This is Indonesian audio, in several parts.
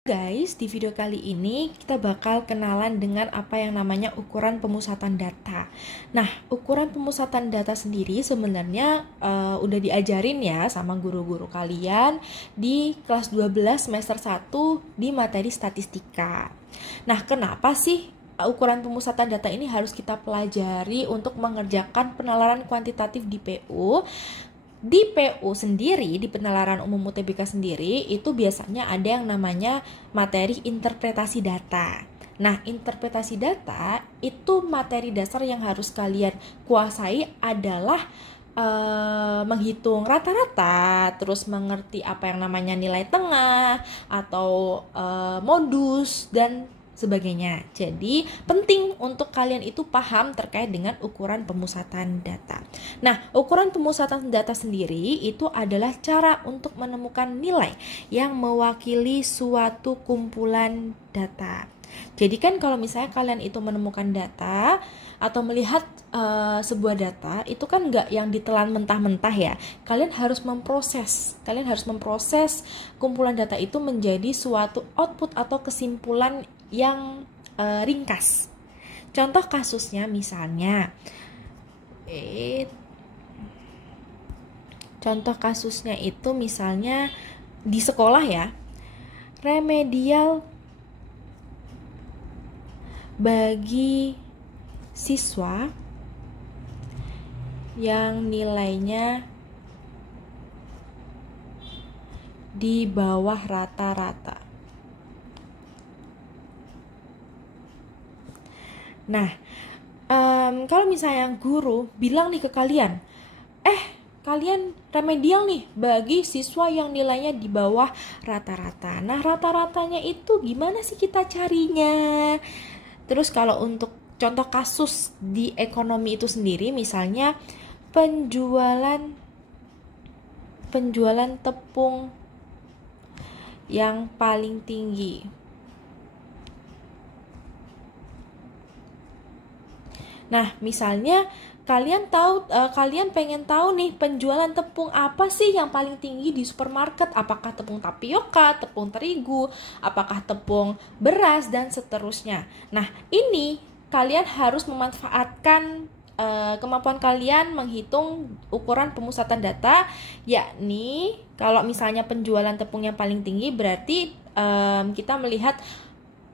Guys, di video kali ini kita bakal kenalan dengan apa yang namanya ukuran pemusatan data. Nah, ukuran pemusatan data sendiri sebenarnya udah diajarin ya sama guru-guru kalian di kelas 12 semester 1 di materi statistika. Nah, kenapa sih ukuran pemusatan data ini harus kita pelajari untuk mengerjakan penalaran kuantitatif di PU? Di PU sendiri, di penalaran umum UTBK sendiri, itu biasanya ada yang namanya materi interpretasi data. Nah, interpretasi data itu materi dasar yang harus kalian kuasai adalah menghitung rata-rata, terus mengerti apa yang namanya nilai tengah, atau modus, dan sebagainya. Jadi penting untuk kalian itu paham terkait dengan ukuran pemusatan data. Nah, ukuran pemusatan data sendiri itu adalah cara untuk menemukan nilai yang mewakili suatu kumpulan data. Jadi kan kalau misalnya kalian itu menemukan data atau melihat sebuah data, itu kan nggak yang ditelan mentah-mentah ya. Kalian harus memproses kumpulan data itu menjadi suatu output atau kesimpulan yang ringkas. Contoh kasusnya misalnya, itu misalnya di sekolah ya, remedial bagi siswa yang nilainya di bawah rata-rata. Nah, kalau misalnya guru bilang nih ke kalian, kalian remedial nih bagi siswa yang nilainya di bawah rata-rata. Nah, rata-ratanya itu gimana sih kita carinya? Terus kalau untuk contoh kasus di ekonomi itu sendiri, misalnya penjualan tepung yang paling tinggi. Nah, misalnya kalian pengen tahu nih penjualan tepung apa sih yang paling tinggi di supermarket? Apakah tepung tapioka, tepung terigu, apakah tepung beras, dan seterusnya. Nah, ini kalian harus memanfaatkan kemampuan kalian menghitung ukuran pemusatan data, yakni kalau misalnya penjualan tepung yang paling tinggi berarti kita melihat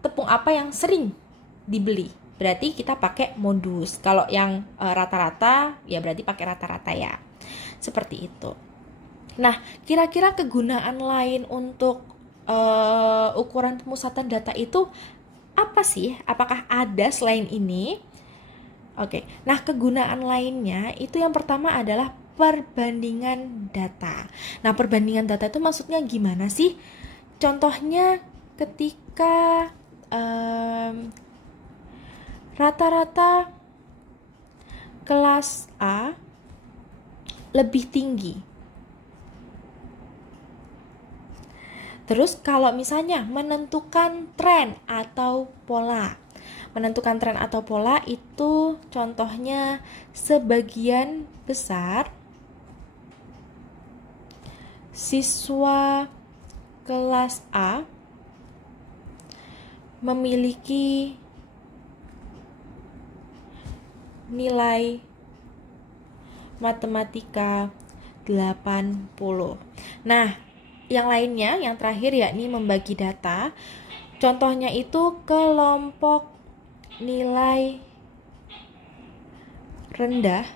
tepung apa yang sering dibeli. Berarti kita pakai modus. Kalau yang rata-rata, ya berarti pakai rata-rata ya. Seperti itu. Nah, kira-kira kegunaan lain untuk ukuran pemusatan data itu apa sih? Apakah ada selain ini? Oke. Nah, kegunaan lainnya itu yang pertama adalah perbandingan data. Nah, perbandingan data itu maksudnya gimana sih? Contohnya ketika rata-rata kelas A lebih tinggi. Terus kalau misalnya menentukan tren atau pola. Menentukan tren atau pola itu contohnya sebagian besar siswa kelas A memiliki nilai matematika 80. Nah, yang lainnya, yang terakhir yakni membagi data. Contohnya itu kelompok nilai rendah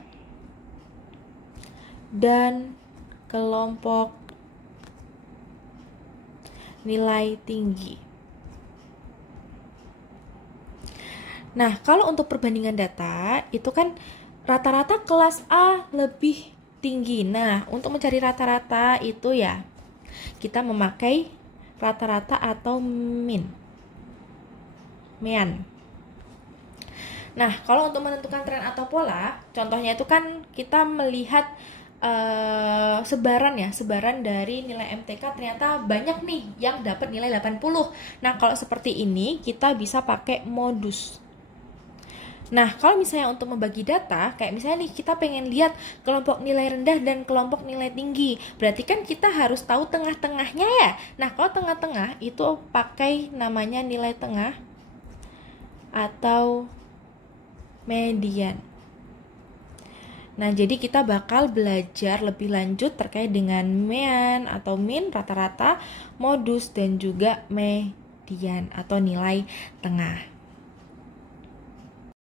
dan kelompok nilai tinggi. Nah, kalau untuk perbandingan data, itu kan rata-rata kelas A lebih tinggi. Nah, untuk mencari rata-rata itu ya, kita memakai rata-rata atau mean. Nah, kalau untuk menentukan tren atau pola, contohnya itu kan kita melihat sebaran dari nilai MTK ternyata banyak nih yang dapat nilai 80. Nah, kalau seperti ini kita bisa pakai modus. Nah, kalau misalnya untuk membagi data, kayak misalnya nih kita pengen lihat kelompok nilai rendah dan kelompok nilai tinggi. Berarti kan kita harus tahu tengah-tengahnya ya. Nah, kalau tengah-tengah itu pakai namanya nilai tengah atau median. Nah, jadi kita bakal belajar lebih lanjut terkait dengan mean atau mean, rata-rata, modus, dan juga median atau nilai tengah.